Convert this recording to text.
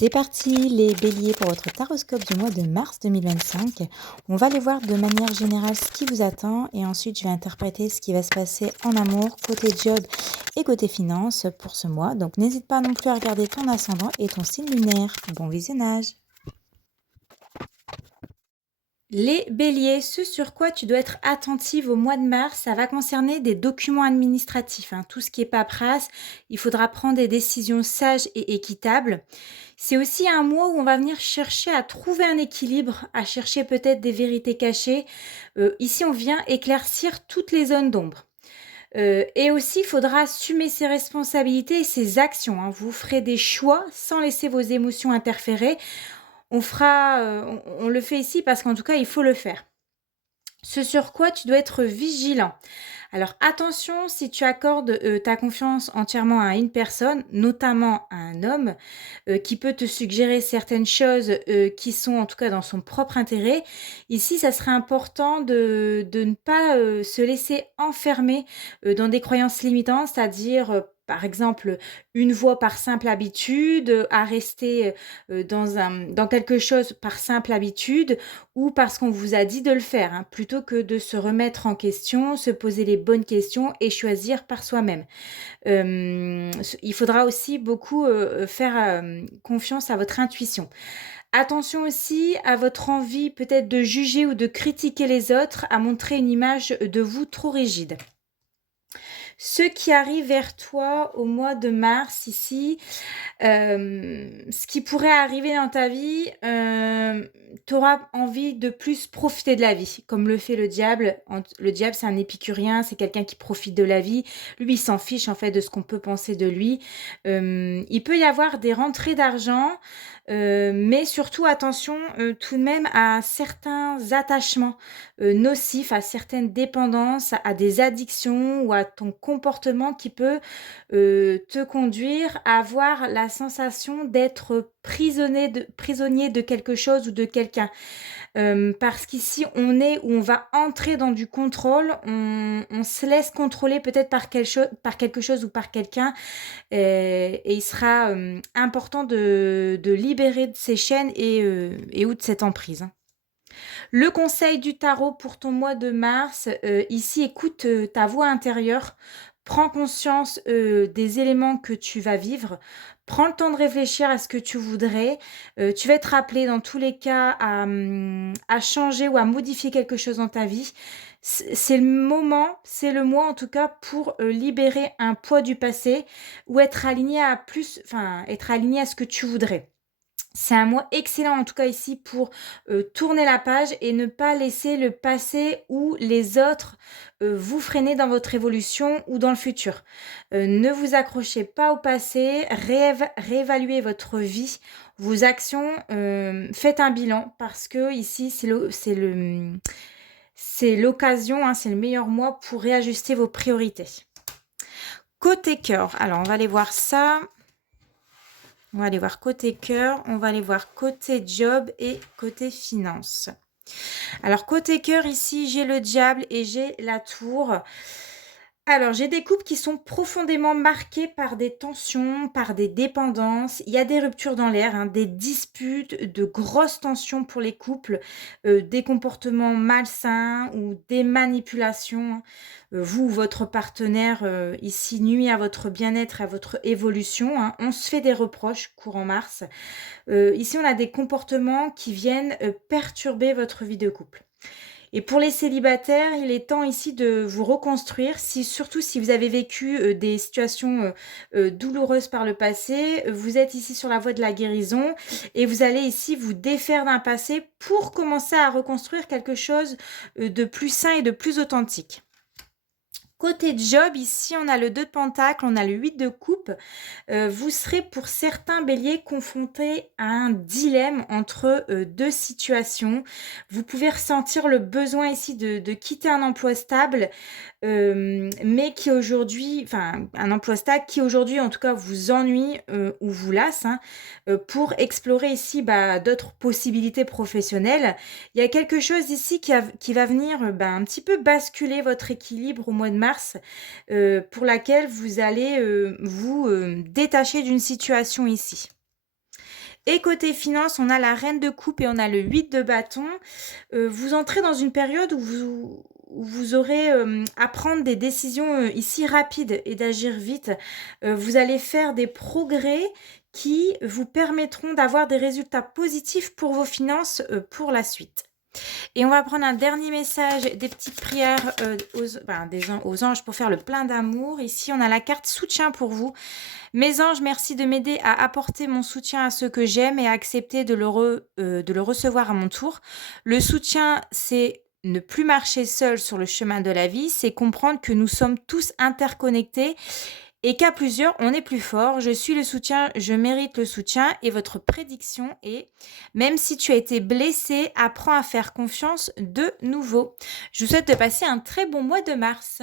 C'est parti, les béliers pour votre taroscope du mois de mars 2025. On va aller voir de manière générale ce qui vous attend et ensuite je vais interpréter ce qui va se passer en amour, côté job et côté finance pour ce mois. Donc n'hésite pas non plus à regarder ton ascendant et ton signe lunaire. Bon visionnage. Les béliers, ce sur quoi tu dois être attentive au mois de mars, ça va concerner des documents administratifs, tout ce qui est paperasse. Il faudra prendre des décisions sages et équitables. C'est aussi un mois où on va venir chercher à trouver un équilibre, à chercher peut-être des vérités cachées. Ici, on vient éclaircir toutes les zones d'ombre. Et aussi, il faudra assumer ses responsabilités et ses actions. Vous ferez des choix sans laisser vos émotions interférer. On le fait ici parce qu'en tout cas, il faut le faire. Ce sur quoi tu dois être vigilant. Alors attention, si tu accordes ta confiance entièrement à une personne, notamment à un homme, qui peut te suggérer certaines choses qui sont en tout cas dans son propre intérêt, ici, ça serait important de ne pas se laisser enfermer dans des croyances limitantes, c'est-à-dire par exemple, une voix par simple habitude, à rester dans quelque chose par simple habitude ou parce qu'on vous a dit de le faire, plutôt que de se remettre en question, se poser les bonnes questions et choisir par soi-même. Il faudra aussi beaucoup faire confiance à votre intuition. Attention aussi à votre envie peut-être de juger ou de critiquer les autres, à montrer une image de vous trop rigide. Ce qui arrive vers toi au mois de mars ici, ce qui pourrait arriver dans ta vie, tu auras envie de plus profiter de la vie, comme le fait le diable. Le diable, c'est un épicurien, c'est quelqu'un qui profite de la vie. Lui, il s'en fiche en fait de ce qu'on peut penser de lui. Il peut y avoir des rentrées d'argent, mais surtout attention tout de même à certains attachements nocifs, à certaines dépendances, à des addictions ou à ton comportement qui peut te conduire à avoir la sensation d'être prisonnier de quelque chose ou de quelqu'un. Parce qu'ici, on est où on va entrer dans du contrôle, on se laisse contrôler peut-être par quelque chose ou par quelqu'un, et il sera important de libérer de ces chaînes et ou de cette emprise. Le conseil du tarot pour ton mois de mars, ici, écoute ta voix intérieure, prends conscience des éléments que tu vas vivre, prends le temps de réfléchir à ce que tu voudrais. Tu vas être appelé dans tous les cas à changer ou à modifier quelque chose dans ta vie. C'est le moment, c'est le mois en tout cas pour libérer un poids du passé ou être aligné être aligné à ce que tu voudrais. C'est un mois excellent en tout cas ici pour tourner la page et ne pas laisser le passé ou les autres vous freiner dans votre évolution ou dans le futur. Ne vous accrochez pas au passé, réévaluez votre vie, vos actions, faites un bilan parce que ici c'est l'occasion, c'est le meilleur mois pour réajuster vos priorités. Côté cœur, alors on va aller voir ça. On va aller voir côté cœur, on va aller voir côté job et côté finance. Alors côté cœur ici, j'ai le diable et j'ai la tour. Alors, j'ai des couples qui sont profondément marqués par des tensions, par des dépendances. Il y a des ruptures dans l'air, des disputes, de grosses tensions pour les couples, des comportements malsains ou des manipulations. Vous ou votre partenaire ici nuit à votre bien-être, à votre évolution. On se fait des reproches courant mars. Ici, on a des comportements qui viennent perturber votre vie de couple. Et pour les célibataires, il est temps ici de vous reconstruire, surtout si vous avez vécu des situations douloureuses par le passé. Vous êtes ici sur la voie de la guérison et vous allez ici vous défaire d'un passé pour commencer à reconstruire quelque chose de plus sain et de plus authentique. Côté job, ici, on a le 2 de pentacle, on a le 8 de coupe. Vous serez pour certains béliers confrontés à un dilemme entre deux situations. Vous pouvez ressentir le besoin ici de quitter un emploi stable, mais qui aujourd'hui, un emploi stable qui aujourd'hui en tout cas vous ennuie ou vous lasse, pour explorer ici d'autres possibilités professionnelles. Il y a quelque chose ici qui va venir un petit peu basculer votre équilibre au mois de mars, pour laquelle vous allez vous détacher d'une situation ici. Et côté finances, on a la reine de coupe et on a le 8 de bâton. Vous entrez dans une période où vous aurez, à prendre des décisions, ici rapides et d'agir vite. Vous allez faire des progrès qui vous permettront d'avoir des résultats positifs pour vos finances, pour la suite. Et on va prendre un dernier message, des petites prières aux anges pour faire le plein d'amour. Ici, on a la carte soutien pour vous. Mes anges, merci de m'aider à apporter mon soutien à ceux que j'aime et à accepter de le recevoir à mon tour. Le soutien, c'est ne plus marcher seul sur le chemin de la vie, c'est comprendre que nous sommes tous interconnectés et qu'à plusieurs, on est plus fort. Je suis le soutien, je mérite le soutien. Et votre prédiction est, même si tu as été blessé, apprends à faire confiance de nouveau. Je vous souhaite de passer un très bon mois de mars.